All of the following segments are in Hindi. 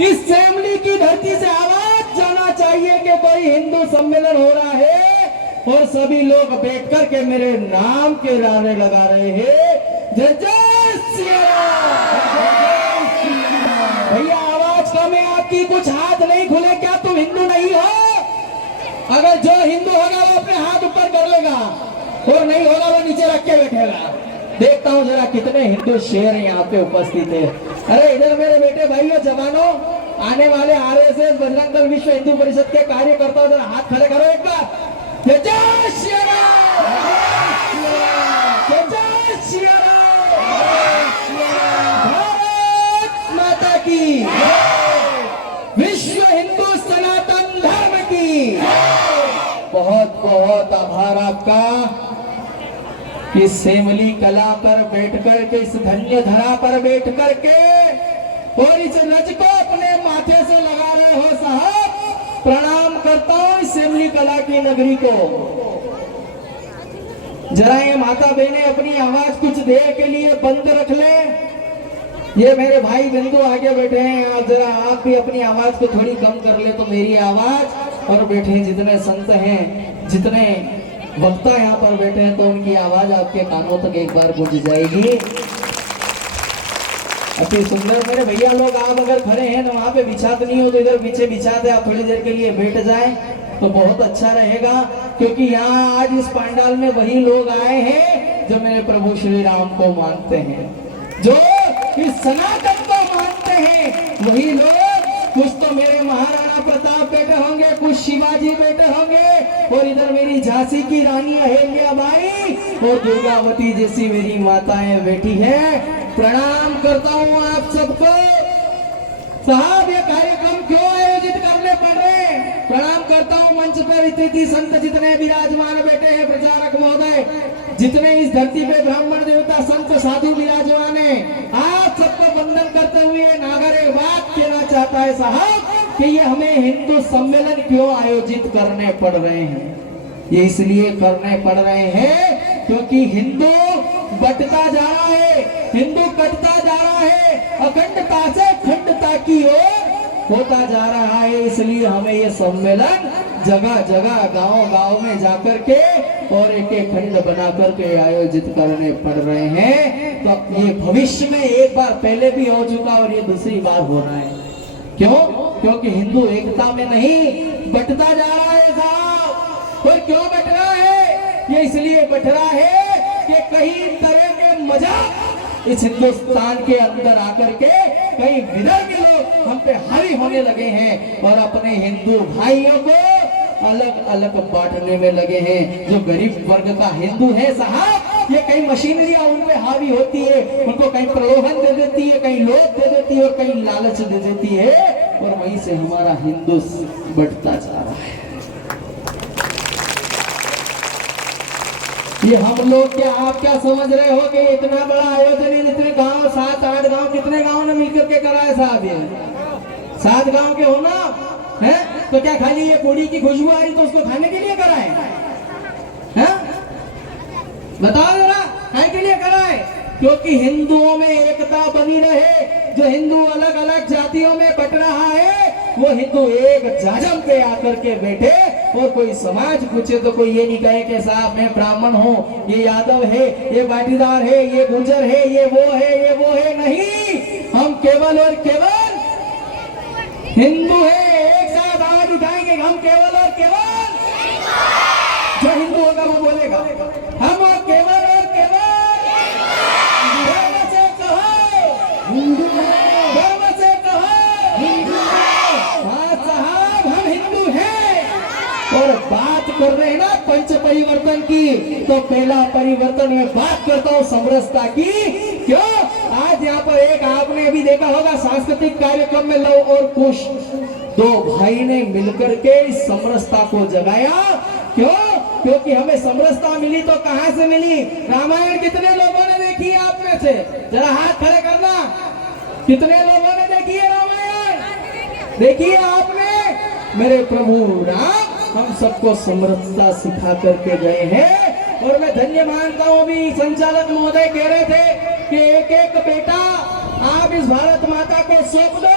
इस सेमली की धरती से आवाज जाना चाहिए कि कोई हिंदू सम्मेलन हो रहा है और सभी लोग बैठ कर के मेरे नाम के नारे लगा रहे हैं, जय जय श्री राम। भैया आवाज कम है आपकी, कुछ हाथ नहीं खुले, क्या तुम हिंदू नहीं हो? अगर जो हिंदू होगा वो अपने हाथ ऊपर कर लेगा और नहीं होगा वो नीचे रख के बैठेगा। देखता हूँ जरा कितने हिंदू शेर यहाँ पे उपस्थित है। अरे इधर मेरे बेटे भाइयों जवानों, आने वाले आरएसएस बजरंग दल विश्व हिंदू परिषद के कार्यकर्ताओं जरा हाथ खड़े करो एक बार। जय जय श्री राम, जय जय श्री राम, भारत माता की, विश्व हिंदू सनातन धर्म की। बहुत बहुत आभार आपका कि सेमली कला पर बैठकर के, इस धन्य धरा पर बैठ कर के और इस रज को अपने माथे से लगा रहे हो साहब। प्रणाम करता हूं सेमली कला की नगरी को। जरा ये माता बहने अपनी आवाज कुछ देर के लिए बंद रख ले। ये मेरे भाई बंधु आगे बैठे हैं, जरा आप भी अपनी आवाज को थोड़ी कम कर ले तो मेरी आवाज, और बैठे जितने संत हैं, जितने वक्ता यहाँ पर बैठे हैं, तो उनकी आवाज आपके कानों तक एक बार पहुंच जाएगी। अति सुंदर मेरे भैया लोग, आप अगर खड़े हैं ना वहां पे बिछाते नहीं हो तो इधर पीछे बिछाते, आप थोड़ी देर के लिए बैठ जाएं तो बहुत अच्छा रहेगा, क्योंकि यहाँ आज इस पंडाल में वही लोग आए हैं जो मेरे प्रभु श्री राम को मानते हैं, जो इस सनातन को मानते हैं। वही लोग, कुछ तो मेरे महाराणा प्रताप बैठे होंगे, कुछ शिवाजी बैठे होंगे, और इधर मेरी झांसी की रानी अहिल्याबाई और दुर्गावती जैसी मेरी माताएं बैठी है। प्रणाम करता हूँ आप सबको। साहब ये कार्यक्रम क्यों आयोजित करने पड़ रहे हैं? प्रणाम करता हूँ मंच पर स्थिति संत जितने विराजमान बैठे हैं, प्रचारक महोदय, जितने इस धरती पे ब्राह्मण देवता संत साधु विराजमान है, आप सबको वंदन करते हुए नागर एक बात कहना चाहता है साहब कि ये हमें हिंदू सम्मेलन क्यों आयोजित करने पड़ रहे हैं? ये इसलिए करने पड़ रहे हैं क्योंकि हिंदू बंटता जा रहा है, हिंदू कटता जा रहा है, अखंडता से खंडता की ओर होता जा रहा है। इसलिए हमें ये सम्मेलन जगह जगह गांव गांव में जाकर के और एक एक खंड बना करके आयोजित करने पड़ रहे हैं। तो ये भविष्य में एक बार पहले भी हो चुका और ये दूसरी बार हो रहा है। क्यों? क्योंकि हिंदू एकता में नहीं, बंटता जा रहा है साहब। और क्यों बंट रहा है? ये इसलिए बंट रहा है कि कई तरह के मजाक इस हिंदुस्तान के अंदर आकर के कई विदर्भ के लोग हम पे हावी होने लगे हैं और अपने हिंदू भाइयों को अलग अलग बांटने में लगे हैं। जो गरीब वर्ग का हिंदू है साहब, ये कई मशीनरियां उन पे हावी होती है, उनको कहीं प्रलोभन दे देती है, कहीं लोभ दे देती है और कहीं लालच दे देती है, और वहीं से हमारा हिंदू बढ़ता जा रहा है। ये हम लोग क्या, आप क्या समझ रहे हो कि इतना बड़ा आयोजन इतने गांव, 7-8 गांव, कितने गांव ने मिलकर के कराया साहब? ये 7 गांव के हो ना, है तो क्या खाली ये पूड़ी की खुशबू आई तो उसको खाने के लिए कराए? हैं? बताओ जरा, खाने के लिए कराए? क्योंकि हिंदुओं में एकता बनी रहे। जो हिंदू अलग अलग जातियों में बट रहा है, वो हिंदू एक जाजम पे आकर के बैठे और कोई समाज पूछे तो कोई ये नहीं कहे कि साहब मैं ब्राह्मण हूँ, ये यादव है, ये पाटीदार है, ये गुर्जर है, ये वो है, ये वो है। नहीं, हम केवल और केवल हिंदू है। एक साथ आवाज उठाएंगे, हम केवल और केवल, जो हिंदू होगा वो बोलेगा हम केवल और केवल धर्म से कहो हिंदू है, धर्म से कहो हिंदू है। हाँ साहब, हम हिंदू हैं। और बात कर रहे हैं ना पंच परिवर्तन की, तो पहला परिवर्तन में बात करता हूँ समरसता की। क्यों? आज यहाँ पर एक आपने अभी देखा होगा सांस्कृतिक कार्यक्रम में लव और कुश, 2 भाई ने मिलकर के इस समरसता को जगाया। क्यों? क्योंकि हमें समरसता मिली तो कहां से मिली? रामायण कितने लोगों ने देखी है आप में से? जरा हाथ खड़े करना। कितने लोगों ने देखी है रामायण? देखी है आपने? मेरे प्रभु राम हम सबको समरसता सिखा करके गए हैं। और मैं धन्य मानता हूँ, भी संचालक महोदय कह रहे थे कि एक एक बेटा आप इस भारत माता को सौंप दो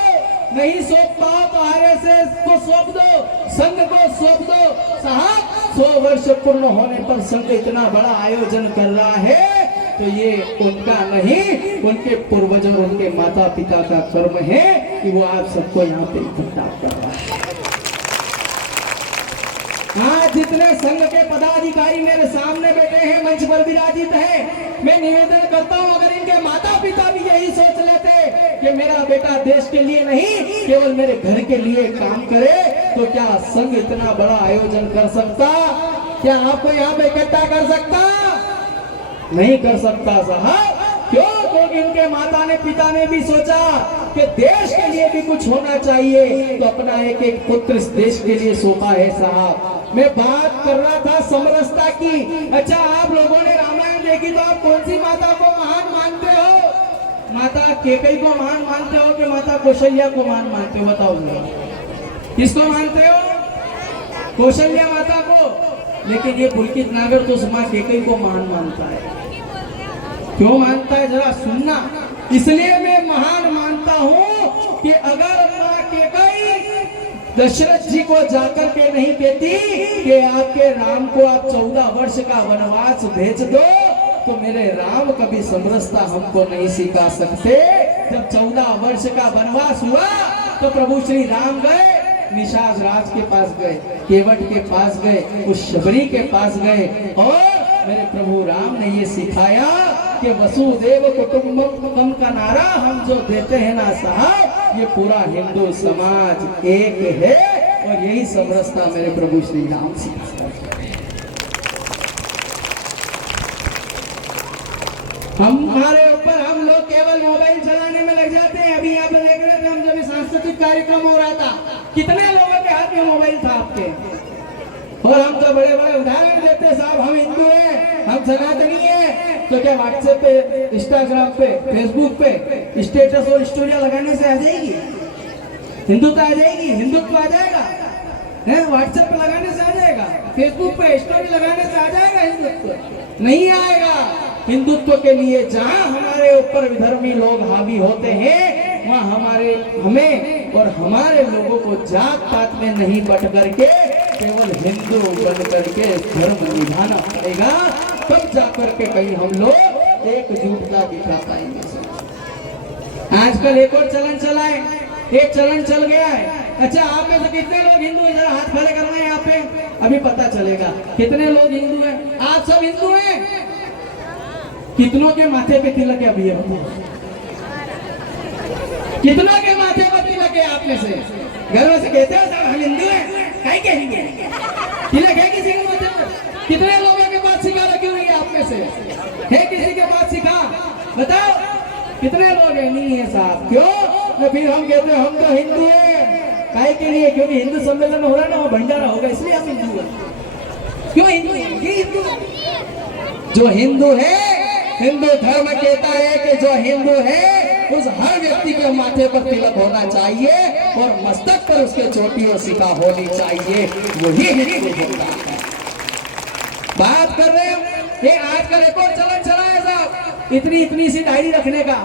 नहीं सौंप पाओ तो आरएसएस को सौंप दो, संघ को सौंप दो। साहब 100 वर्ष पूर्ण होने पर संघ इतना बड़ा आयोजन कर रहा है तो ये उनका नहीं, उनके पूर्वजों और उनके माता पिता का कर्म है कि वो आप सबको यहाँ पे इकट्ठा कर रहा है। आज जितने संघ के पदाधिकारी मेरे सामने बैठे हैं, मंच पर विराजित हैं, मैं निवेदन करता हूं अगर इनके माता पिता भी यही सोच लेते कि मेरा बेटा देश के लिए नहीं केवल मेरे घर के लिए काम करे तो क्या संघ इतना बड़ा आयोजन कर सकता? क्या आपको यहाँ पे इकट्ठा कर सकता? नहीं कर सकता साहब। क्यों? क्योंकि इनके माता ने पिता ने भी सोचा कि देश के लिए भी कुछ होना चाहिए तो अपना एक एक पुत्र इस देश के लिए सौंपा है साहब। मैं बात कर रहा था समरसता की। अच्छा, आप लोगों ने रामायण देखी तो आप कौन सी माता को महान मानते हो? माता केकई को महान मानते हो कि माता कौशल्या को महान मानते हो? बताओ किसको मानते हो? कौशल्या माता को। लेकिन ये पुलकित नागर तो मां केकई को महान मानता है। क्यों मानता है जरा सुनना। इसलिए मैं महान मानता हूं कि अगर मां केकई दशरथ जी को जाकर के नहीं कहती कि आपके राम को आप 14 वर्ष का वनवास भेज दो तो मेरे राम कभी समरसता हमको नहीं सिखा सकते। जब 14 वर्ष का वनवास हुआ तो प्रभु श्री राम गए, निषाद राज के पास गए, केवट के पास गए, उस शबरी के पास गए और मेरे प्रभु राम ने ये सिखाया कि वसुदेव कुटुंबकम का नारा हम जो देते हैं ना साहब, ये पूरा हिंदू समाज एक है और यही समरसता मेरे प्रभु श्री राम सिखाते हैं। हमारे ऊपर हम लोग केवल मोबाइल चलाने में लग जाते हैं। अभी यहाँ पे देख रहे थे हम जब सांस्कृतिक कार्यक्रम हो रहा था, कितने लोगों के हाथ में मोबाइल था आपके? और हम तो बड़े बड़े उदाहरण देते साहब, हम हिंदू हैं, हम सनातनी हैं, तो क्या व्हाट्सएप पे, इंस्टाग्राम पे, फेसबुक पे स्टेटस और स्टोरियां लगाने से आ जाएगी हिंदुत्व? आ जाएगी? हिंदुत्व आ जाएगा? व्हाट्सएप पे लगाने से आ जाएगा? फेसबुक पे स्टोरी लगाने से आ जाएगा हिंदुत्व? नहीं आएगा। हिंदुत्व के लिए जहाँ हमारे ऊपर विधर्मी लोग हावी होते हैं वहाँ हमें और हमारे लोगों को जात पात में नहीं बट करके केवल हिंदू बन करके धर्म निभाना पड़ेगा। तब जाकर के कहीं हम लोग एकजुटता दिखा पाएंगे। आजकल एक और चलन चला है, एक चलन चल गया है। अच्छा, आप में से कितने लोग हिंदू हैं? जरा हाथ खड़े करना है यहाँ पे, अभी पता चलेगा कितने लोग हिंदू हैं। आप सब हिंदू हैं? कितनों के माथे पे तिलक है? अभी कितनों के माथे पर तिलक है? आप में से घर से कहते हो सर हम हिंदू हैं, क्या कहेंगे? तिलक है किसी के माथे पर? कितने लोगों के पास सिखा रखी हुई है? आप में से है किसी के पास सिखा? बताओ कितने लोग हैं? नहीं है साहब। क्यों? तो फिर हम कहते हैं हम तो हिंदू हैं। काय के लिए? क्योंकि हिंदू सम्मेलन हो रहा है ना, वो भंडारा होगा इसलिए हम हिंदू हैं। क्यों हिंदू? ये हिंदू जो हिंदू है, हिंदू धर्म कहता है कि जो हिंदू है उस हर व्यक्ति के माथे पर तिलक होना चाहिए और मस्तक पर उसके चोटी और सिका होनी चाहिए। वही हिंदू होता है। बात कर रहे हैं ये आजकल एक और चलन चला है साहब, इतनी इतनी सी डायरी रखने का।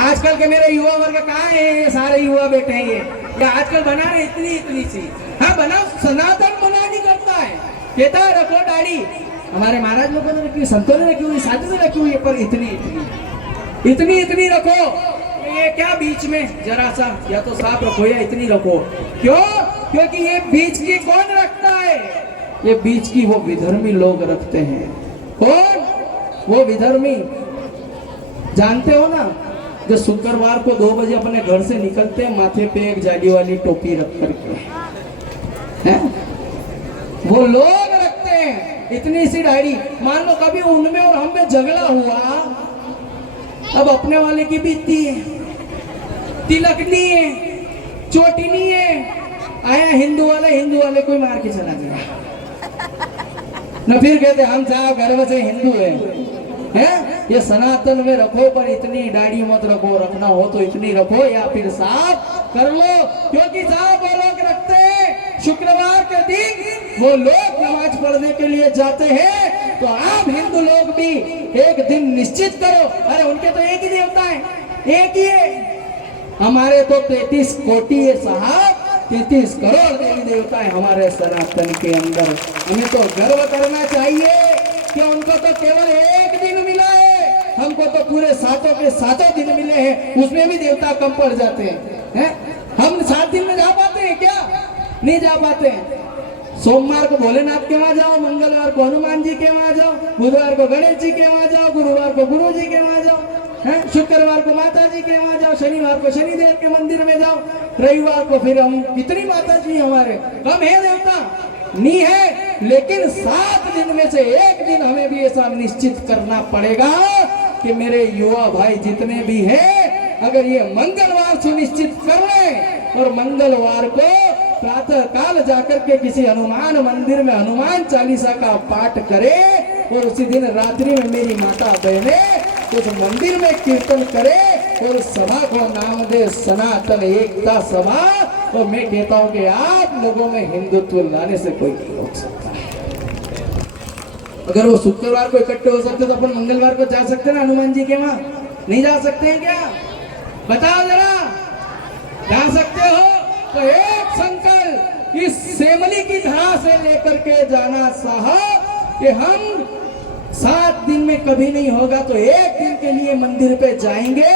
आजकल के मेरे युवा वर्ग कहाँ है? ये सारे युवा बैठे हैं ये आजकल बना रहे इतनी इतनी सी। हाँ बनाओ, सनातन मना नहीं करता है, कहता है रखो दाढ़ी। हमारे महाराज लोगों ने रखी, संतों ने रखी हुई, साधु ने रखी हुई है, पर इतनी इतनी रखो। ये क्या बीच में जरा सा या तो साफ रखो या इतनी रखो। क्यों? क्योंकि ये बीच की कौन रखता है? ये बीच की वो विधर्मी लोग रखते हैं। कौन? वो विधर्मी जानते हो ना, जो शुक्रवार को 2 बजे अपने घर से निकलते हैं, माथे पे एक जाली वाली टोपी रख करके हैं, वो लोग रखते हैं इतनी सी डायरी। मान लो कभी उनमें और हम में झगड़ा हुआ, अब अपने वाले की भी इतनी है, तिलक नहीं है, चोटी नहीं है, आया हिंदू वाले कोई मार के चला गया न। फिर कहते हम साहब गर्व से हिंदू हैं। ये सनातन में रखो, पर इतनी दाढ़ी मत रखो, रखना हो तो इतनी रखो या फिर साफ कर लो। क्योंकि साहब वो लोग रखते हैं शुक्रवार के दिन, वो लोग नमाज पढ़ने के लिए जाते हैं, तो आप हिंदू लोग भी एक दिन निश्चित करो। अरे उनके तो एक ही देवता है, एक ही है, हमारे तो 33 कोटि है साहब, 33 करोड़ देवी देवता है हमारे सनातन के अंदर। हमें तो गर्व करना चाहिए कि उनको तो केवल एक दिन मिला है, हमको तो पूरे सातों के सातों दिन मिले हैं, उसमें भी देवता कम पड़ जाते हैं। हम 7 दिन में जा पाते हैं क्या? नहीं जा पाते हैं। सोमवार को भोलेनाथ के वहां जाओ, मंगलवार को हनुमान जी के वहां जाओ, बुधवार को गणेश जी के वहां जाओ, गुरुवार को गुरु जी के वहां जाओ, शुक्रवार को माता जी के वहां जाओ, शनिवार को शनिदेव के मंदिर में जाओ, रविवार को फिर हम कितनी माता जी हमारे कम है देवता नहीं है। लेकिन 7 दिन में से एक दिन हमें भी ऐसा निश्चित करना पड़ेगा कि मेरे युवा भाई जितने भी हैं, अगर ये मंगलवार सुनिश्चित कर ले और मंगलवार को प्रातः काल जाकर के किसी हनुमान मंदिर में हनुमान चालीसा का पाठ करे और उसी दिन रात्रि में मेरी माता बहने उस मंदिर में कीर्तन करे और सभा को नाम दे सनातन एकता सभा, और मैं कहता हूं कि आप लोगों में हिंदुत्व लाने से कोई नहीं रोक सकता। अगर वो शुक्रवार को इकट्ठे हो सकते तो अपन मंगलवार को जा सकते ना हनुमान जी के वहां? नहीं जा सकते हैं क्या? बताओ जरा, जा सकते हो तो एक संकल्प इस सेमली की धारा से लेकर के जाना साहब कि हम 7 दिन में कभी नहीं होगा तो एक दिन के लिए मंदिर पे जाएंगे,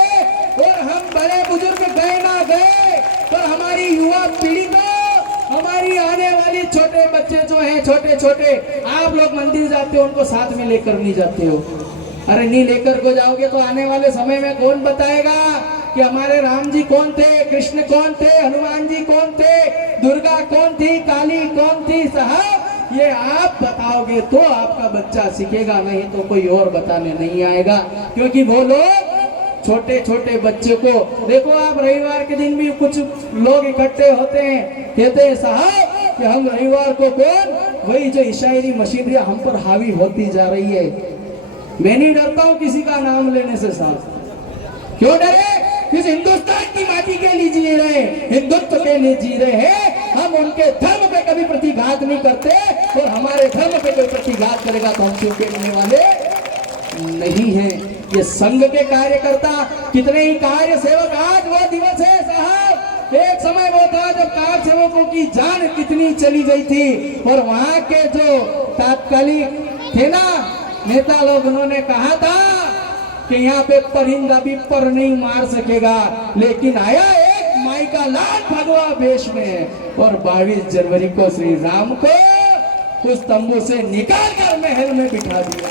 और हम बड़े बुजुर्ग गए ना गए तो हमारी युवा पीढ़ी को, हमारी आने वाली छोटे बच्चे जो हैं छोटे छोटे, आप लोग मंदिर जाते हो उनको साथ में लेकर नहीं जाते हो। अरे नहीं लेकर को जाओगे तो आने वाले समय में कौन बताएगा कि हमारे राम जी कौन थे, कृष्ण कौन थे, हनुमान जी कौन थे, दुर्गा कौन थी, काली कौन थी? साहब ये आप बताओगे तो आपका बच्चा सीखेगा, नहीं तो कोई और बताने नहीं आएगा। क्योंकि वो लोग छोटे छोटे बच्चे को देखो, आप रविवार के दिन भी कुछ लोग इकट्ठे होते हैं, कहते हैं साहब कि हम रविवार को कौन, वही जो ईसाई मशीनरी हम पर हावी होती जा रही है। मैं नहीं डरता हूं किसी का नाम लेने से साहब, क्यों डरे? इस हिंदुस्तान की माटी के लिए जी रहे, हिंदुत्व के लिए जी रहे हैं। हम उनके धर्म पे कभी प्रतिघात नहीं करते, और हमारे धर्म पे कोई प्रतिघात करेगा तो हम चुपने वाले नहीं हैं। ये संघ के कार्यकर्ता कितने ही कार्य सेवक, आज वो दिवस है साहब, एक समय वो था जब कार सेवकों की जान कितनी चली गई थी, और वहां के जो तात्कालिक थे ना नेता लोग, उन्होंने कहा था कि यहाँ पे परिंदा भी पर नहीं मार सकेगा, लेकिन आया एक माई का लाल भगवा वेश में, और 22 जनवरी को श्री राम को उस तंबू से निकाल कर महल में बिठा दिया।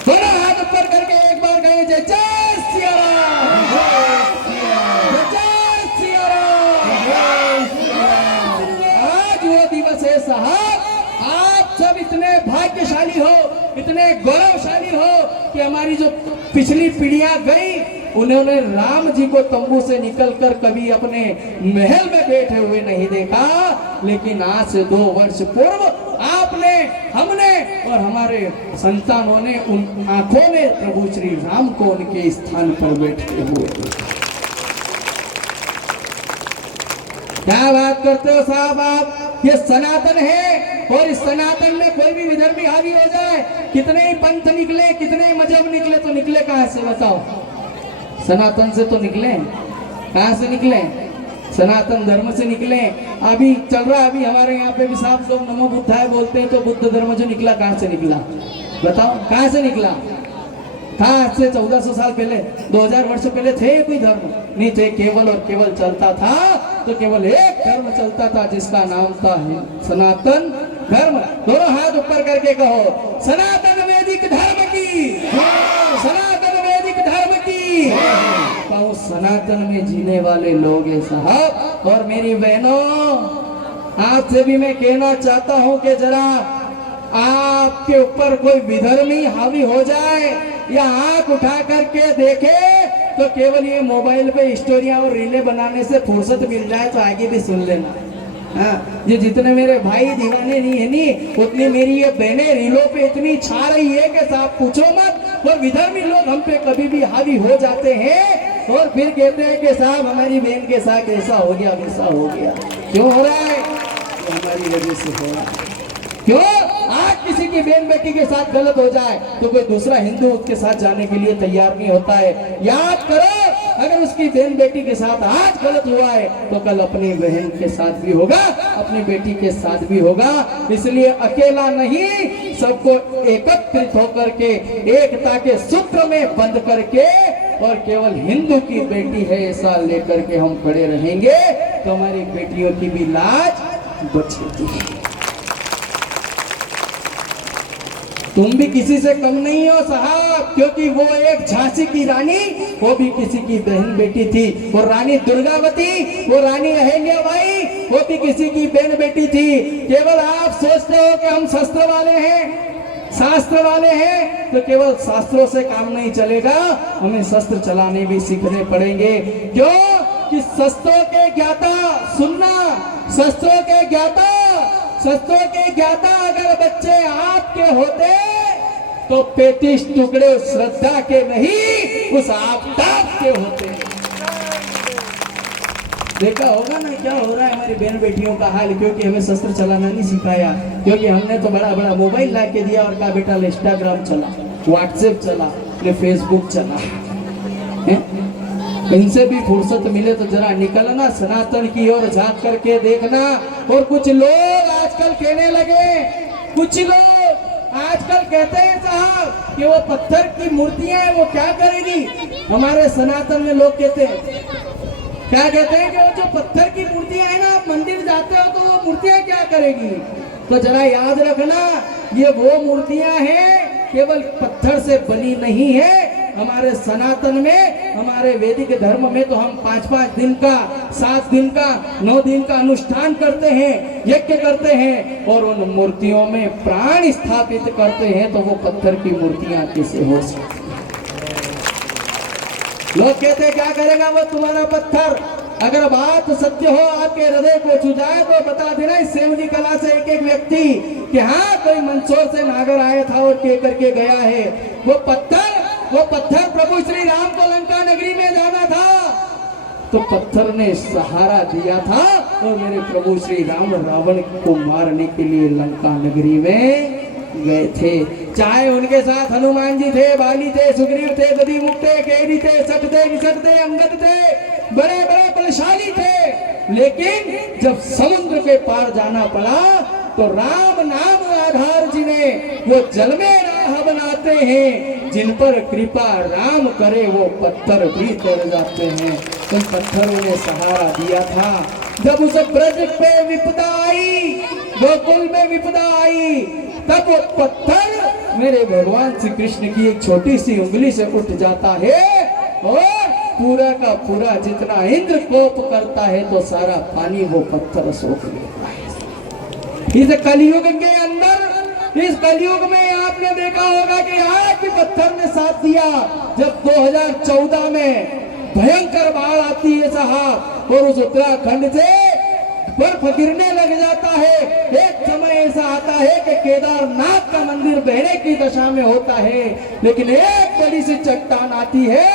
दोनों हाथ ऊपर करके एक बार कहे जय जय सिया राम, जय सिया राम। आज वो दिवस है साहब, आप सब इतने भाग्यशाली हो, इतने गौरवशाली हो कि हमारी जो पिछली पीढ़ियां गई, उन्होंने राम जी को तंबू से निकलकर कभी अपने महल में बैठे हुए नहीं देखा। लेकिन आज से 2 वर्ष पूर्व आपने, हमने और हमारे संतानों ने, उन आंखों ने प्रभु श्री राम को उनके स्थान पर बैठे हुए। क्या बात करते हो साहब आप? ये सनातन है, और इस सनातन में कोई भी विधर्मी हावी हो जाए, कितने ही पंथ निकले, कितने ही मजहब निकले, तो निकले कहां से बताओ? सनातन से तो निकले। कहां से निकले? सनातन धर्म से निकले। अभी चल रहा, अभी हमारे यहाँ पे भी साहब लोग नमो बुद्धाय बोलते हैं, तो बुद्ध धर्म जो निकला कहां से निकला बताओ? कहां से निकला? कहां से 1400 साल पहले, 2000 वर्ष पहले थे कोई धर्म? नहीं थे। केवल और केवल चलता था तो केवल एक धर्म चलता था जिसका नाम था सनातन धर्म। दोनों हाथ ऊपर करके कहो सनातन वैदिक धर्म की, सनातन वैदिक धर्म की। तो सनातन में जीने वाले लोग हैं साहब। और मेरी बहनों, आज से भी मैं कहना चाहता हूं कि जरा आपके ऊपर कोई विधर्मी हावी हो जाए या आंख उठा करके देखे तो केवल ये मोबाइल पे स्टोरियां और रीलें बनाने से फुर्सत मिल जाए तो आगे भी सुन लेना। हाँ, ये जितने मेरे भाई दीवाने नहीं है नी, उतनी मेरी ये बहनें रीलों पे इतनी छा रही है कि साहब पूछो मत। और विधर्मी लोग हम पे कभी भी हावी हो जाते हैं और फिर कहते हैं कि साहब हमारी बहन के साथ ऐसा हो गया, वैसा हो गया। क्यों हो रहा है? हमारी वजह से हो रहा है। क्यों? आज किसी की बहन बेटी के साथ गलत हो जाए तो कोई दूसरा हिंदू उसके साथ जाने के लिए तैयार नहीं होता है। याद करो, अगर उसकी बहन बेटी के साथ आज गलत हुआ है तो कल अपनी बहन के साथ भी होगा, अपनी बेटी के साथ भी होगा। इसलिए अकेला नहीं, सबको एकत्रित होकर के एकता के सूत्र में बंध करके और केवल हिंदू की बेटी है ऐसा लेकर के हम खड़े रहेंगे तो हमारी बेटियों की भी लाज बचेगी। तुम भी किसी से कम नहीं हो साहब, क्योंकि वो एक झांसी की रानी, वो भी किसी की बहन बेटी थी। वो रानी दुर्गावती, वो रानी अहिल्याबाई, वो भी किसी की बहन बेटी थी। केवल आप सोचते हो कि हम शस्त्र वाले हैं, शास्त्र वाले हैं, तो केवल शास्त्रों से काम नहीं चलेगा, हमें शस्त्र चलाने भी सीखने पड़ेंगे। क्यों कि शस्त्रों के ज्ञाता, सुनना, शस्त्रों के ज्ञाता, शस्त्रों के ज्ञाता अगर बच्चे आपके होते तो 35 टुकड़े श्रद्धा के नहीं उस आफताब के होते। देखा होगा ना क्या हो रहा है हमारी बहन बेटियों का हाल, क्योंकि हमें शस्त्र चलाना नहीं सिखाया, क्योंकि हमने तो बड़ा बड़ा मोबाइल ला के दिया और कहा बेटा इंस्टाग्राम चला, व्हाट्सएप चला, फेसबुक चला है? इनसे भी फुर्सत मिले तो जरा निकलना, सनातन की ओर झांक करके देखना। और कुछ लोग आजकल कहने लगे, कुछ लोग आजकल कहते हैं साहब कि वो पत्थर की मूर्तियां हैं वो क्या करेगी। हमारे सनातन में लोग कहते हैं, क्या कहते हैं कि वो जो पत्थर की मूर्तियां हैं ना, आप मंदिर जाते हो तो वो मूर्तियां क्या करेगी। तो जरा याद रखना, ये वो मूर्तियां हैं केवल पत्थर से बनी नहीं है। हमारे सनातन में, हमारे वैदिक धर्म में तो हम 5-5 दिन का, 7 दिन का, 9 दिन का अनुष्ठान करते हैं, यज्ञ करते हैं और उन मूर्तियों में प्राण स्थापित करते हैं, तो वो पत्थर की मूर्तियां कैसे हो सकती। लोग कहते हैं क्या करेगा वो तुम्हारा पत्थर। अगर बात सत्य हो, आपके हृदय को छू जाए तो बता देना इस सेवनी कला से एक एक व्यक्ति कि हाँ कोई मंदसौर से नागर आया था और कह करके गया है। वो पत्थर प्रभु श्री राम को लंका नगरी में जाना था तो पत्थर ने सहारा दिया था और मेरे प्रभु श्री राम रावण को मारने के लिए लंका नगरी में गए थे। चाहे उनके साथ हनुमान जी थे, बाली थे, सुग्रीव थे, दधिमुख थे, केरी थे, सठ थे, निषठ थे, अंगद थे, बड़े बड़े बलशाली थे, लेकिन जब समुद्र के पार जाना पड़ा तो राम नाम आधार जिन्हें वो जल में राह बनाते हैं, जिन पर कृपा राम करे वो पत्थर भी तर जाते हैं। उन पत्थरों ने सहारा दिया था। जब उस ब्रज पे विपदा आई, गोकुल में विपदा आई, तब वो पत्थर मेरे भगवान श्री कृष्ण की एक छोटी सी उंगली से उठ जाता है और पूरा का पूरा जितना इंद्र कोप करता है तो सारा पानी वो पत्थर सोख लेता है। इस कलयुग के अंदर, इस कलयुग में आपने देखा होगा कि आज भी पत्थर ने साथ दिया। जब 2014 में भयंकर बाढ़ आती है साहब और उस उत्तराखंड से बर्फ गिरने लग जाता है, एक समय ऐसा आता है कि केदारनाथ का मंदिर बहने की दशा में होता है, लेकिन एक बड़ी सी चट्टान आती है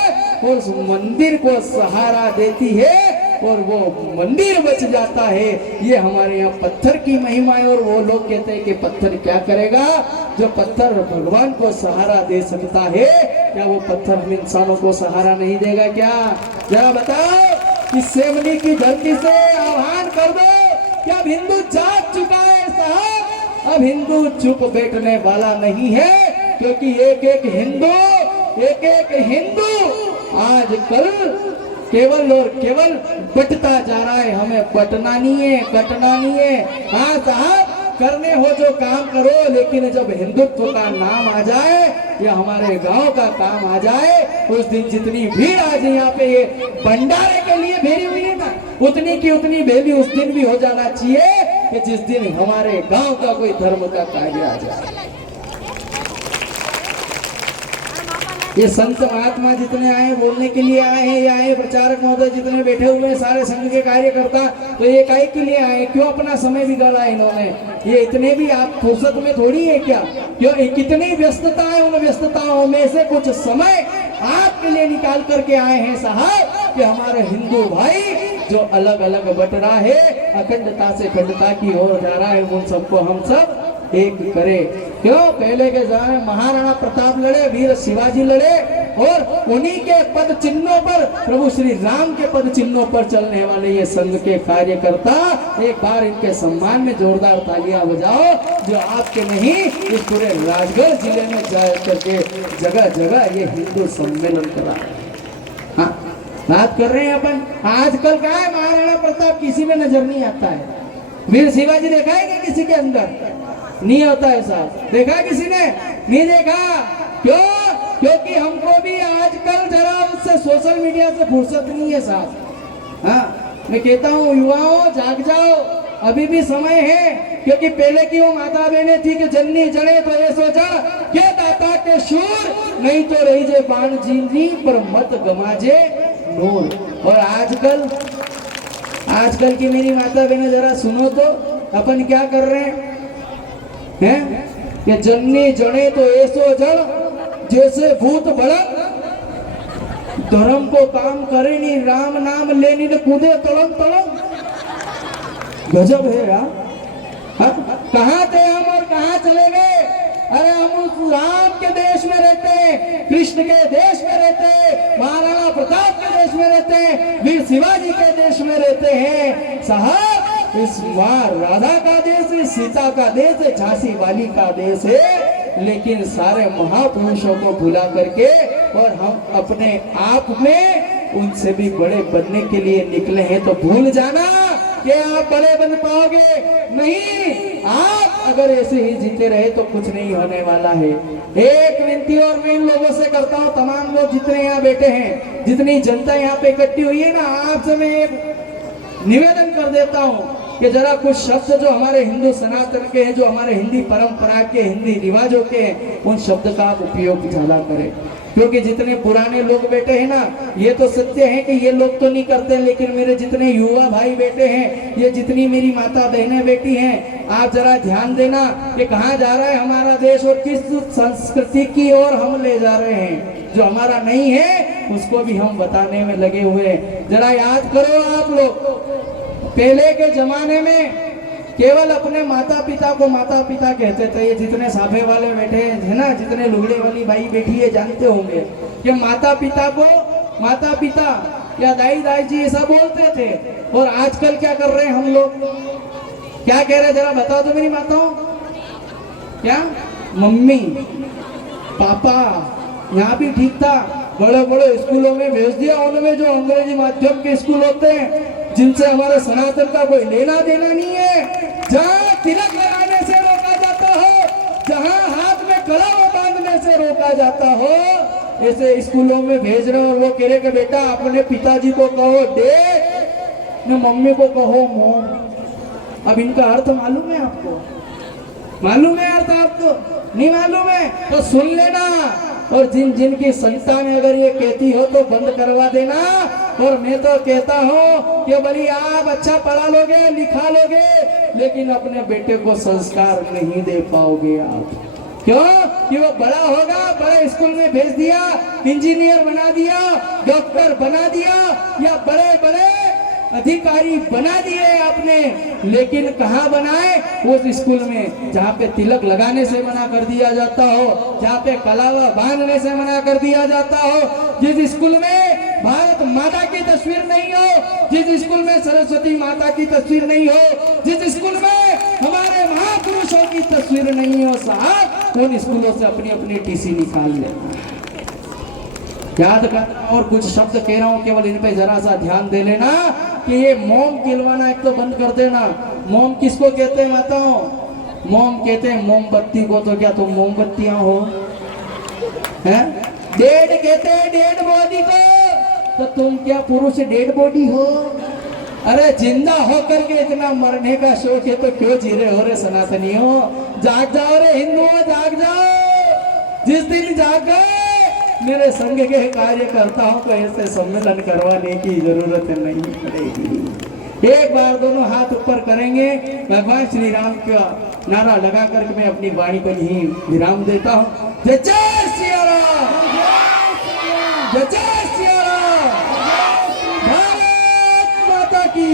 और उस मंदिर को सहारा देती है और वो मंदिर बच जाता है। ये हमारे यहाँ पत्थर की महिमा है। और वो लोग कहते हैं कि पत्थर क्या करेगा, जो पत्थर भगवान को सहारा दे सकता है, क्या वो पत्थर हम इंसानों को सहारा नहीं देगा क्या? जरा बताओ, इस सेवनी की धरती से आह्वान कर दो कि अब हिंदू जाग चुका है साहब। अब हिंदू चुप बैठने वाला नहीं है, क्योंकि एक एक हिंदू आजकल केवल और केवल बटता जा रहा है। हमें बटना नहीं है, कटना नहीं है। हाँ साहब, करने हो जो काम करो, लेकिन जब हिंदुत्व का नाम आ जाए या हमारे गांव का काम आ जाए, उस दिन जितनी भीड़ आज यहाँ पे ये भंडारे के लिए भेड़ी हुई है ना, उतनी की उतनी भेड़ी उस दिन भी हो जाना चाहिए कि जिस दिन हमारे गांव का कोई धर्म का कार्य आ जाए। ये संत महात्मा जितने आए बोलने के लिए आए हैं, ये आए प्रचारक महोदय जितने बैठे हुए हैं, सारे संघ के कार्यकर्ता, तो ये काहे के लिए आए? क्यों अपना समय बिगाड़ा इन्होंने? ये इतने भी आप फुर्सत में थोड़ी है क्या? क्यों कितनी व्यस्तता है, उन व्यस्तताओं में से कुछ समय आपके लिए निकाल करके आए हैं साहब कि हमारे हिंदू भाई जो अलग अलग बट रहा है, अखंडता से खंडता की ओर जा रहा है, उन सबको हम सब एक करे। क्यों? पहले के जमाने महाराणा प्रताप लड़े, वीर शिवाजी लड़े, और उन्हीं के पद चिन्हों पर, प्रभु श्री राम के पद चिन्हों पर चलने वाले ये संघ के कार्यकर्ता, एक बार इनके सम्मान में जोरदार तालियां बजाओ, जो आपके नहीं इस पूरे राजगढ़ जिले में जा करके जगह जगह ये हिंदू सम्मेलन करा। हाँ, बात कर रहे हैं अपन। आजकल क्या है, महाराणा प्रताप किसी में नजर नहीं आता है। वीर शिवाजी देखा है क्या किसी के अंदर? नहीं होता है साहब। देखा किसी ने? नहीं देखा। क्यों? क्योंकि हमको भी आजकल जरा उससे सोशल मीडिया से फुर्सत नहीं है साहब। हाँ, मैं कहता हूँ युवाओं जाग जाओ, अभी भी समय है। क्योंकि पहले की वो माता बहने थी कि जन्नी जड़े तो ये सोचा के दाता के शूर, नहीं तो रही जे बाण जीनी पर मत गमाजे नूर। और आजकल की मेरी माता बहने जरा सुनो तो, अपन क्या कर रहे हैं? ये जन्नी जड़े तो ऐसो जड़ जैसे भूत भड़क, धर्म को काम करे नहीं, राम नाम लेनी ने कूदे तड़म तड़म। गजब है यार। कहाँ थे हम और कहाँ चले गए? अरे हम उस राम के देश में रहते हैं, कृष्ण के देश में रहते हैं, महाराणा प्रताप के देश में रहते हैं, वीर शिवाजी के देश में रहते हैं साहब। इस माँ राधा का देश है, सीता का देश है, झांसी वाली का देश है। लेकिन सारे महापुरुषों को भुला करके और हम अपने आप में उनसे भी बड़े बनने के लिए निकले हैं। तो भूल जाना कि आप बड़े बन पाओगे नहीं। आप अगर ऐसे ही जीते रहे तो कुछ नहीं होने वाला है। एक विनती और मैं इन लोगों से करता हूँ, तमाम लोग जितने यहाँ बैठे हैं, जितनी जनता यहाँ पे इकट्ठी हुई है ना, आपसे मैं एक निवेदन कर देता हूँ कि जरा कुछ शब्द जो हमारे हिंदू सनातन के हैं, जो हमारे हिंदी परंपरा के, हिंदी रिवाजों के हैं, उन शब्द का आप उपयोग ज्यादा करें। क्योंकि जितने पुराने लोग बैठे हैं ना, ये तो सत्य है कि ये लोग तो नहीं करते, लेकिन मेरे जितने युवा भाई बैठे हैं, ये जितनी मेरी माता बहनें बैठी हैं, आप जरा ध्यान देना कि कहाँ जा रहा है हमारा देश और किस संस्कृति की ओर हम ले जा रहे हैं। जो हमारा नहीं है उसको भी हम बताने में लगे हुए हैं। जरा याद करो आप लोग, पहले के जमाने में केवल अपने माता पिता को माता पिता कहते थे। ये जितने साफे वाले बैठे हैं ना, जितने लुगड़े वाली भाई बैठी है, जानते होंगे कि माता पिता को माता पिता या दाई दाई जी ऐसा बोलते थे। और आजकल क्या कर रहे हैं हम लोग? क्या कह रहे हैं जरा बताओ तो मेरी माताओं। क्या? Mummy papa. यहाँ भी ठीक था, बड़े बड़े स्कूलों में भेज दिया उन्होंने, जो अंग्रेजी माध्यम के स्कूल होते हैं, जिनसे हमारे सनातन का कोई लेना देना नहीं है। जहाँ तिलक लगाने से रोका जाता हो, जहाँ हाथ में कड़ा बांधने से रोका जाता हो, ऐसे स्कूलों में भेज रहे हो। और वो कह रहे कि बेटा अपने पिताजी को कहो डैड, न मम्मी को कहो मॉम। अब इनका अर्थ मालूम है आपको? मालूम है अर्थ आपको? नहीं मालूम है तो सुन लेना। और जिनकी संतान अगर ये कहती हो तो बंद करवा देना। और मैं तो कहता हूँ कि भली आप अच्छा पढ़ा लोगे, लिखा लोगे, लेकिन अपने बेटे को संस्कार नहीं दे पाओगे आप। क्यों? कि वो बड़ा होगा, बड़े स्कूल में भेज दिया, इंजीनियर बना दिया, डॉक्टर बना दिया, या बड़े बड़े अधिकारी बना दिए आपने, लेकिन कहाँ बनाए? उस स्कूल में जहाँ पे तिलक लगाने से मना कर दिया जाता हो, जहाँ पे कलावा बांधने से मना कर दिया जाता हो, जिस स्कूल में भारत माता की तस्वीर नहीं हो, जिस स्कूल में सरस्वती माता की तस्वीर नहीं हो, जिस स्कूल में हमारे महापुरुषों की तस्वीर नहीं हो साहब, उन स्कूलों से अपनी अपनी टीसी निकाल लेना। याद करना। और कुछ शब्द कह रहा हूँ, केवल इन पे जरा सा ध्यान दे लेना कि ये मोम खिलवाना एक तो बंद कर देना। मोम किसको कहते हैं माताओं? मोम कहते हैं मोमबत्ती को। तो क्या तुम मोमबत्तियां हो? हैं? डेड कहते हैं डेड बॉडी को। तो तुम क्या पुरुष डेड बॉडी हो? अरे जिंदा होकर के इतना मरने का शौक है तो क्यों जी रहे हो रे सनातनियों? जाग जाओ रे हिंदुओं, जाग जाओ। जिस दिन जाग गए मेरे संघ के कार्यकर्ताओं को ऐसे सम्मेलन करवाने की जरूरत नहीं पड़ेगी। एक बार दोनों हाथ ऊपर करेंगे, भगवान श्री राम का नारा लगा करके मैं अपनी वाणी को यहीं विराम देता हूँ। जय जय सिया राम, जय जय सिया राम, भारत माता की।